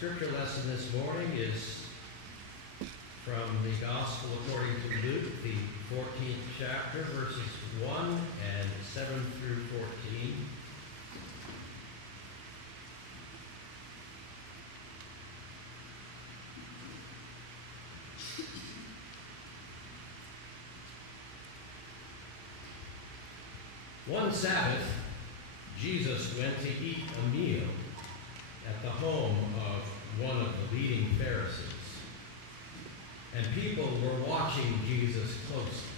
scripture lesson this morning is from the Gospel according to Luke, the 14th chapter, verses 1 and 7 through 14. One Sabbath, Jesus went to eat a meal at the home of one of the leading Pharisees. And people were watching Jesus closely.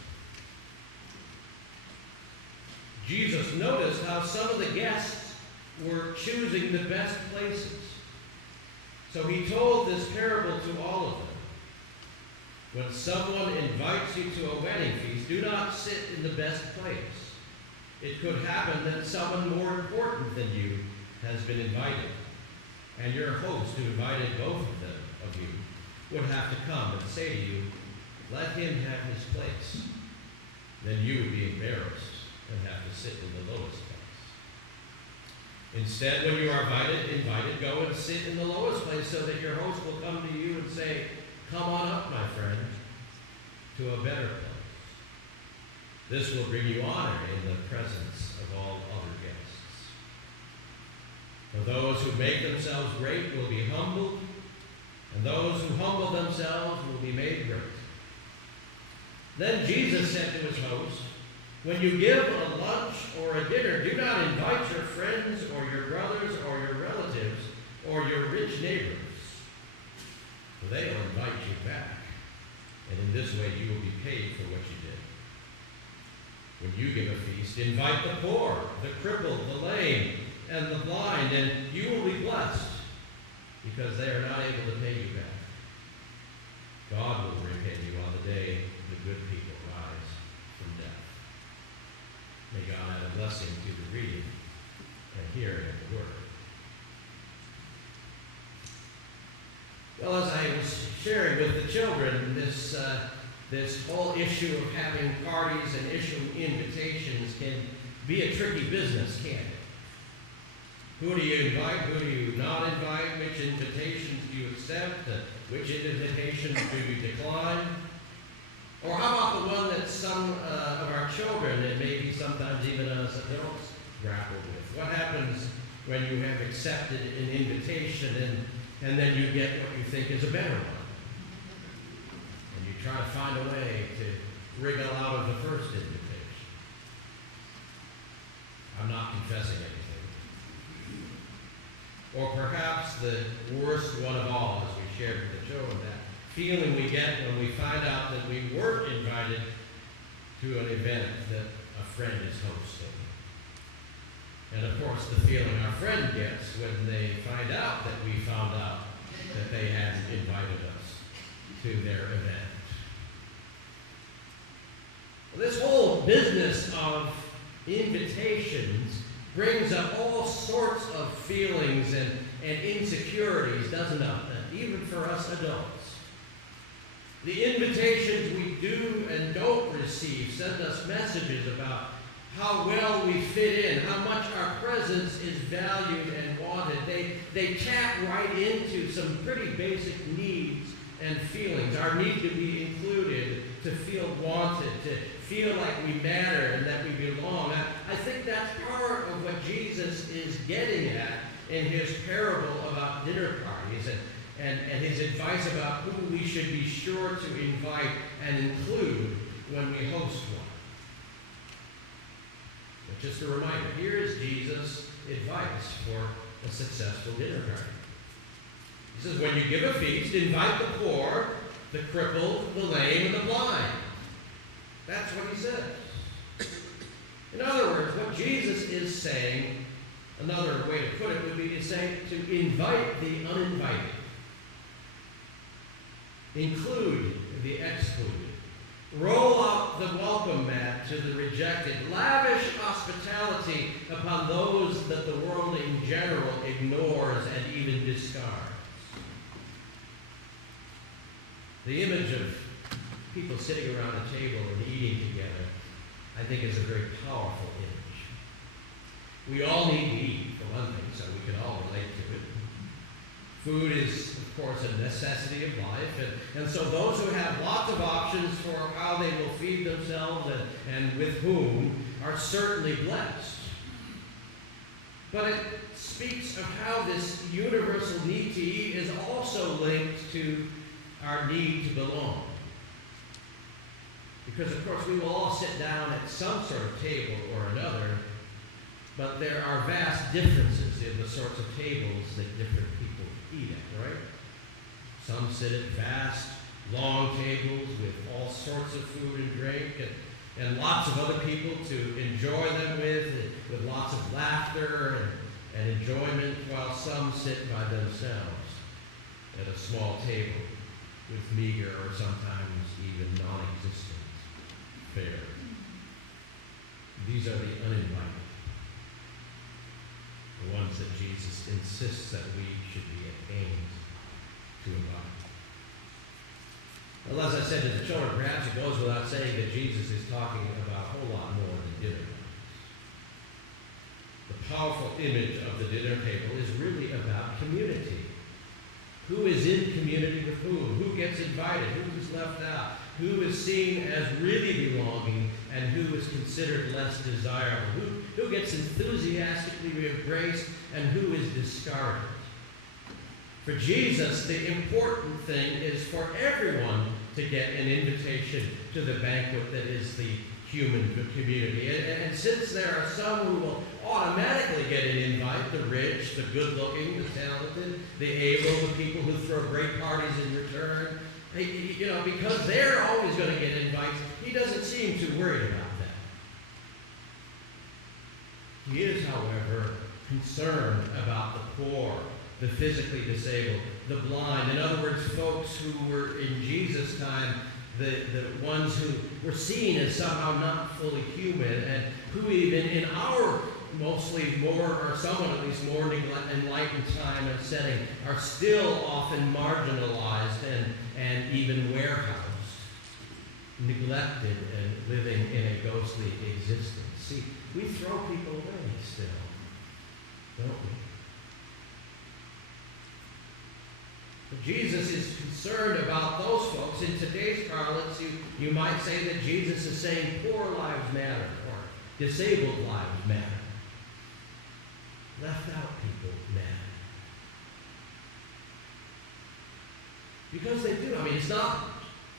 Jesus noticed how some of the guests were choosing the best places. So he told this parable to all of them. When someone invites you to a wedding feast, do not sit in the best place. It could happen that someone more important than you has been invited, and your host, who invited both of you, would have to come and say to you, let him have his place. Then you would be embarrassed and have to sit in the lowest place. Instead, when you are invited, go and sit in the lowest place so that your host will come to you and say, come on up, my friend, to a better place. This will bring you honor in the presence of all other guests. For those who make themselves great will be humbled, and those who humble themselves will be made great. Then Jesus said to his host, when you give a lunch or a dinner, do not invite your friends or your brothers or your relatives or your rich neighbors, for they will invite you back, and in this way you will be paid for what you did. When you give a feast, invite the poor, the crippled, the lame, and the blind, and you will be blessed, because they are not able to pay you back. God will repay you on the day the good people rise from death. May God add a blessing to the reading and hearing of the word. Well, as I was sharing with the children, this whole issue of having parties and issuing invitations can be a tricky business, can't it? Who do you invite? Who do you not invite? Which invitations do you accept? Which invitations do you decline? Or how about the one that some of our children, and maybe sometimes even us adults, grapple with? What happens when you have accepted an invitation and then you get what you think is a better one? Try to find a way to wriggle out of the first invitation. I'm not confessing anything. Or perhaps the worst one of all, as we shared with the children, that feeling we get when we find out that we weren't invited to an event that a friend is hosting. And of course, the feeling our friend gets when they find out that we found out that they hadn't invited us to their event. This whole business of invitations brings up all sorts of feelings and insecurities, doesn't it? Even for us adults. The invitations we do and don't receive send us messages about how well we fit in, how much our presence is valued and wanted. They tap right into some pretty basic needs and feelings. Our need to be included, to feel wanted, to feel like we matter and that we belong. I think that's part of what Jesus is getting at in his parable about dinner parties and his advice about who we should be sure to invite and include when we host one. But just a reminder, here is Jesus' advice for a successful dinner party. He says, when you give a feast, invite the poor, the crippled, the lame, and the blind. That's what he says. In other words, what Jesus is saying, another way to put it would be to say to invite the uninvited. Include the excluded. Roll out the welcome mat to the rejected. Lavish hospitality upon those that the world in general ignores and even discards. The image of people sitting around a table and eating together, I think, is a very powerful image. We all need to eat, for one thing, so we can all relate to it. Food is, of course, a necessity of life, and so those who have lots of options for how they will feed themselves and with whom are certainly blessed. But it speaks of how this universal need to eat is also linked to our need to belong. Because, of course, we will all sit down at some sort of table or another, but there are vast differences in the sorts of tables that different people eat at, right? Some sit at vast, long tables with all sorts of food and drink, and lots of other people to enjoy them with lots of laughter and enjoyment, while some sit by themselves at a small table with meager or sometimes even non-existent fare. These are the uninvited, the ones that Jesus insists that we should be at pains to invite. Well, as I said to the children, perhaps it goes without saying that Jesus is talking about a whole lot more than dinner times. The powerful image of the dinner table is really about community. Who is in community with whom? Who gets invited? Who is left out? Who is seen as really belonging and who is considered less desirable? Who gets enthusiastically embraced and who is discarded? For Jesus, the important thing is for everyone to get an invitation to the banquet that is the human community. And since there are some who will automatically get an invite, the rich, the good-looking, the talented, the able, the people who throw great parties in return, because they're always going to get invites, he doesn't seem too worried about that. He is, however, concerned about the poor, the physically disabled, the blind. In other words, folks who were in Jesus' time the ones who were seen as somehow not fully human, and who even in our mostly more, or somewhat at least more enlightened time and setting, are still often marginalized and even warehoused, neglected and living in a ghostly existence. See, we throw people away still, don't we? But Jesus is concerned about those folks. In today's parlance, you might say that Jesus is saying poor lives matter, or disabled lives matter. Left out people matter. Because they do. I mean, it's not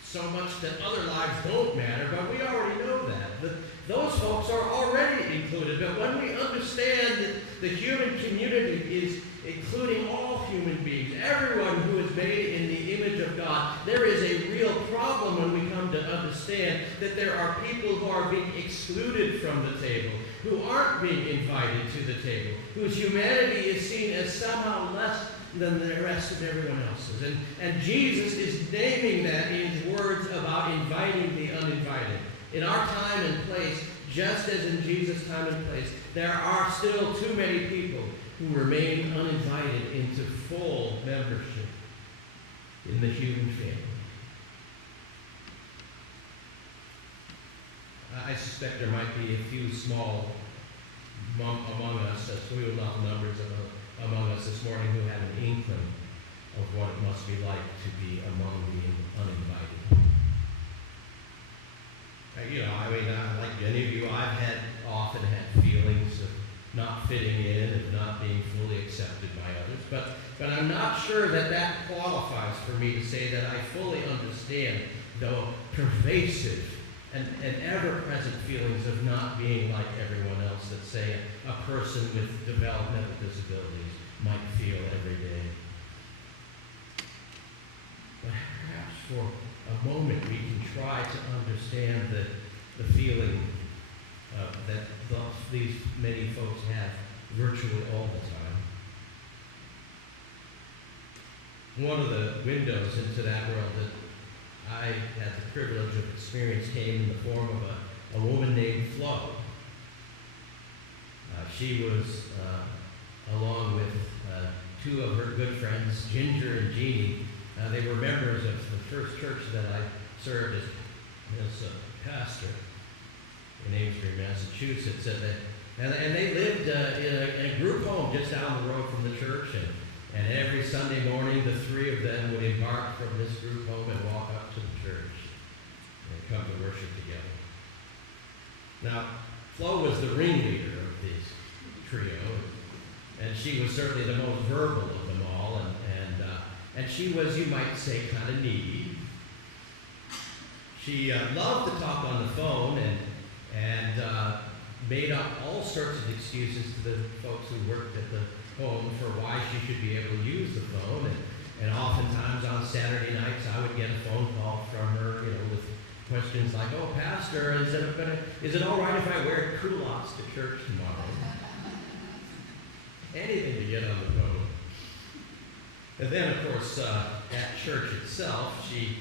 so much that other lives don't matter, but we already know that. Those folks are already included. But when we understand that the human community is including all human beings, everyone who is made in the image of God, there is a real problem when we come to understand that there are people who are being excluded from the table, who aren't being invited to the table, whose humanity is seen as somehow less than the rest of everyone else's. And Jesus is naming that in his words about inviting the uninvited. In our time and place, just as in Jesus' time and place, there are still too many people who remain uninvited into full membership in the human family. I suspect there might be a few small among us, few numbers among us this morning who have an inkling of what it must be like to be among the uninvited. Like many of you, I've often had feelings of not fitting in and not being fully accepted by others. But I'm not sure that qualifies for me to say that I fully understand the pervasive and ever-present feelings of not being like everyone else that, say, a person with developmental disabilities might feel every day. But perhaps for a moment we can try to understand the feeling that these many folks have virtually all the time. One of the windows into that world that I had the privilege of experience came in the form of a woman named Flo. She was, along with two of her good friends, Ginger and Jeannie. They were members of the first church that I served as a pastor in Amesbury, Massachusetts. And they lived in a group home just down the road from the church. And every Sunday morning, the three of them would embark from this group home and walk up to the church and come to worship together. Now, Flo was the ringleader of this trio, and she was certainly the most verbal of them all, and she was, you might say, kind of needy. She loved to talk on the phone and made up all sorts of excuses to the folks who worked at the home for why she should be able to use the phone. And oftentimes on Saturday nights, I would get a phone call from her, with questions like, "Oh, Pastor, is it all right if I wear culottes to church tomorrow?" Anything to get on the phone. And then, of course, at church itself, she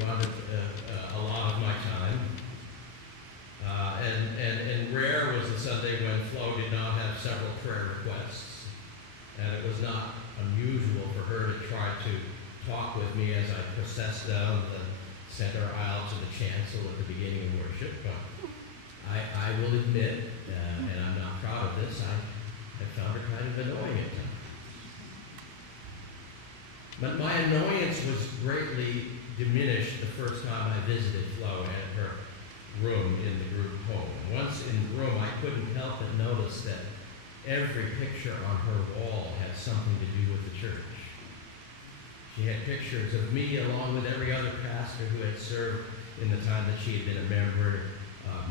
wanted a lot of my time. And rare was the Sunday when Flo did not have several prayer requests. And it was not unusual for her to try to talk with me as I processed down the center aisle to the chancel at the beginning of worship. But I will admit, and I'm not proud of this, I found her kind of annoying at times. But my annoyance was greatly diminished the first time I visited Flo at her room in the group home. And once in the room, I couldn't help but notice that every picture on her wall had something to do with the church. She had pictures of me along with every other pastor who had served in the time that she had been a member.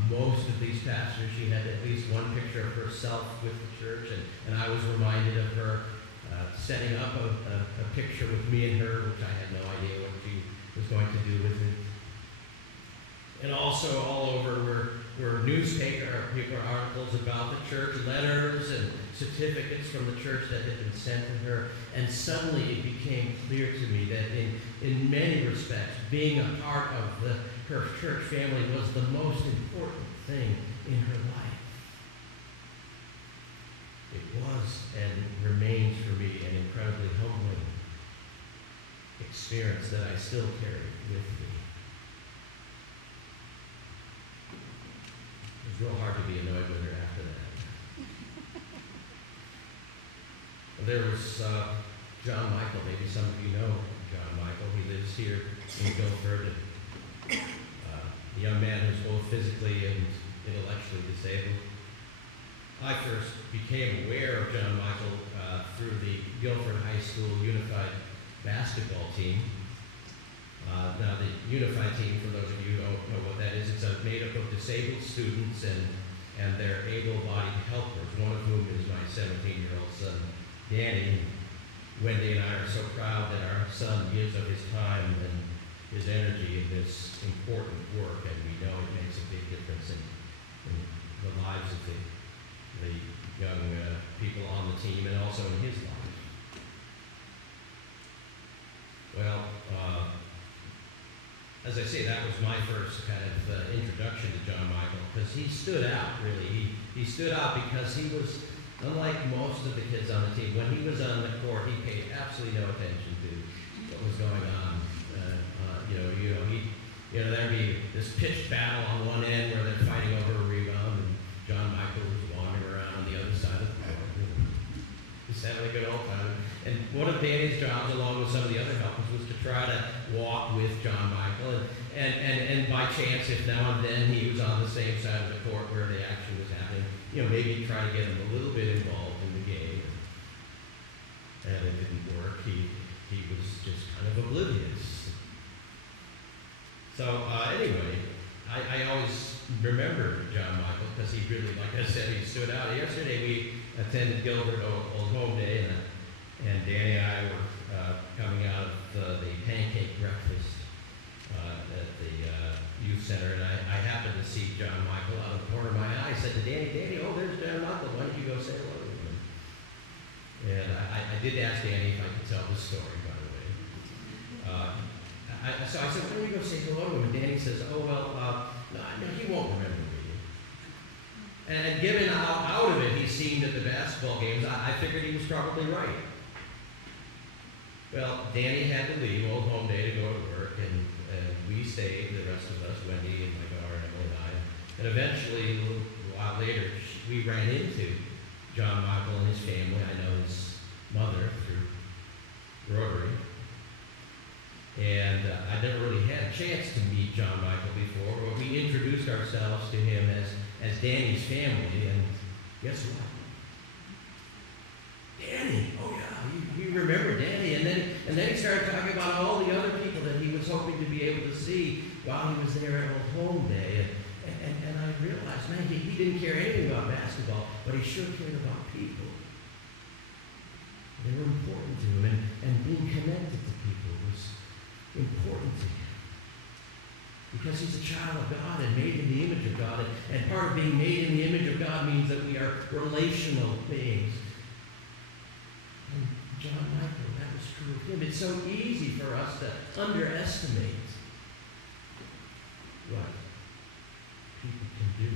Most of these pastors, she had at least one picture of herself with the church, and I was reminded of her setting up a picture with me and her, which I had no idea what she was going to do with it. And also all over were newspaper articles about the church, letters and certificates from the church that had been sent to her. And suddenly it became clear to me that in many respects, being a part of her church family was the most important thing in her life. It was and remains for me an incredibly humbling experience that I still carry with me. It was real hard to be annoyed with her after that. There was John Michael. Maybe some of you know John Michael. He lives here in Guilford. A young man who's both physically and intellectually disabled. I first became aware of John Michael through the Guilford High School Unified basketball team. Now, the Unified team, for those of you who don't know what that is, it's made up of disabled students and their able-bodied helpers, one of whom is my 17-year-old son, Danny. Wendy and I are so proud that our son gives of his time and his energy in this important work, and we know it makes a big difference in the lives of the young people on the team and also in his life. Well, as I say, that was my first kind of introduction to John Michael, because he stood out, really. He stood out because he was, unlike most of the kids on the team, when he was on the court, he paid absolutely no attention to what was going on. There'd be this pitched battle on one end where they're fighting over a rebound, and John Michael was wandering around on the other side of the court. Just having a good old time. And one of Danny's jobs, along with some of the other helpers, was to try to walk with John Michael. And by chance, if now and then he was on the same side of the court where the action was happening, maybe try to get him a little bit involved in the game. And it didn't work. He was just kind of oblivious. So anyway, I always remember John Michael because he really, like I said, he stood out. Yesterday we attended Gilbert Old Home Day, and Danny and I were coming out of the pancake breakfast at the youth center, and I happened to see John Michael out of the corner of my eye. I said to Danny, oh, there's John Michael. Why don't you go say hello to him? And I did ask Danny if I could tell this story, by the way. So I said, why don't you go say hello to him? And Danny says, oh, well, no, he won't remember me. And given how out of it he seemed at the basketball games, I figured he was probably right. Well, Danny had to leave Old Home Day to go to work, and we stayed, the rest of us, Wendy and my daughter and Emily and I. And eventually, a little while later, we ran into John Michael and his family. I know his mother through Rotary. And I never really had a chance to meet John Michael before, but we introduced ourselves to him as Danny's family, and guess what? Danny, oh yeah, you remember Danny, and then he started talking about all the other people that he was hoping to be able to see while he was there at Old Home Day, and I realized, man, he didn't care anything about basketball, but he sure cared about people. They were important to him, and being connected to people was important to him. Because he's a child of God and made in the image of God, and part of being made in the image of God means that we are relational beings. And John Michael, that was true of him. It's so easy for us to underestimate what people can do.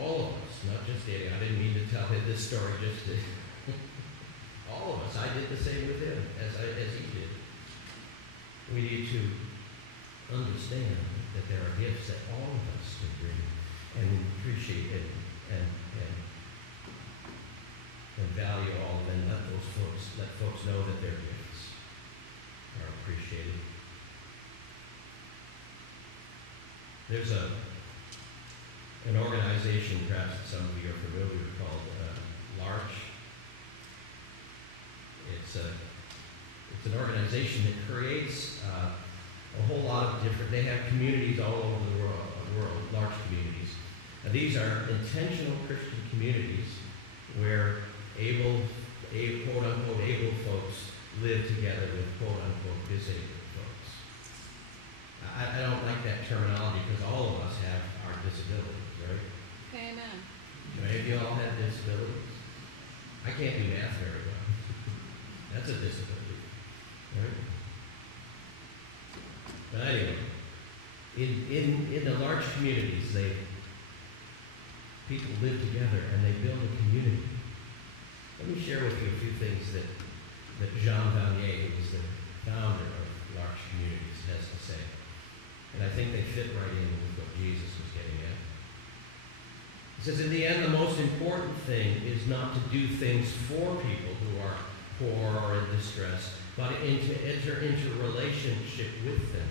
All of us, not just Danny. I didn't mean to tell him this story just to... All of us. I did the same with him as he did. We need to understand that there are gifts that all of us can bring and appreciate it and value all of them. Let folks know that their gifts are appreciated. There's an organization, perhaps that some of you are familiar with, called Larch. It's an organization that creates a whole lot of different, they have communities all over the world, large communities. Now, these are intentional Christian communities where quote-unquote able folks live together with quote-unquote disabled folks. I don't like that terminology because all of us have our disabilities, right? Amen. Do any of you all have disabilities? I can't do math very well. That's a disability, right? But anyway, in the large communities, people live together and they build a community. Let me share with you a few things that Jean Vanier, who is the founder of large communities, has to say. And I think they fit right in with what Jesus was getting at. He says, in the end, the most important thing is not to do things for people who are poor or in distress, but to enter into a relationship with them,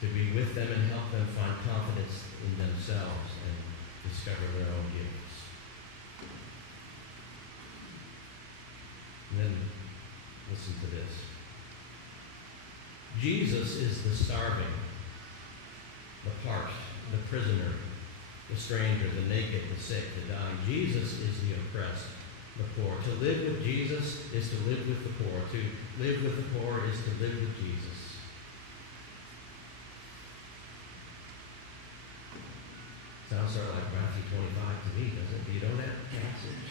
to be with them and help them find confidence in themselves and discover their own gifts. And then listen to this. Jesus is the starving, the parched, the prisoner, the stranger, the naked, the sick, the dying. Jesus is the oppressed, the poor. To live with Jesus is to live with the poor. To live with the poor is to live with Jesus. Sounds sort of like Matthew 25 to me, doesn't it? Do you know that passage?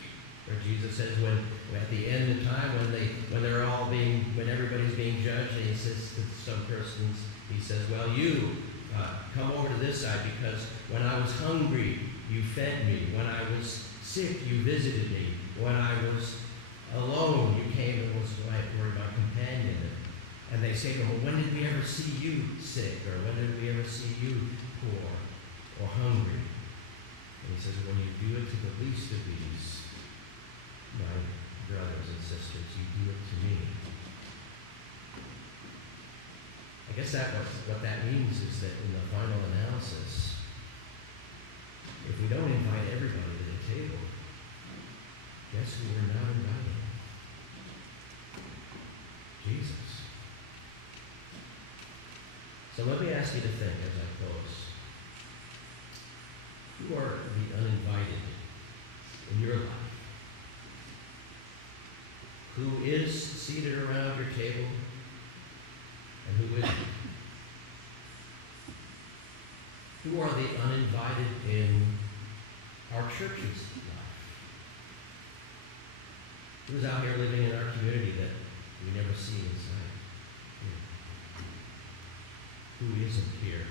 Where Jesus says when at the end of time, when everybody's being judged, and he says to some persons, he says, well, you come over to this side, because when I was hungry, you fed me. When I was sick, you visited me. When I was alone, you came and were my companion. And they say to him, well, when did we ever see you sick? Or when did we ever see you poor or hungry? And he says, when you do it to the least of these, my brothers and sisters, you do it to me. I guess what that means is that in the final analysis, if we don't invite everybody to the table, guess who we're not inviting? Jesus. So let me ask you to think as I close. Who are the uninvited in your life? Who is seated around your table and who isn't? Who are the uninvited in our church's life? Who's out here living in our community that we never see inside? Who isn't here?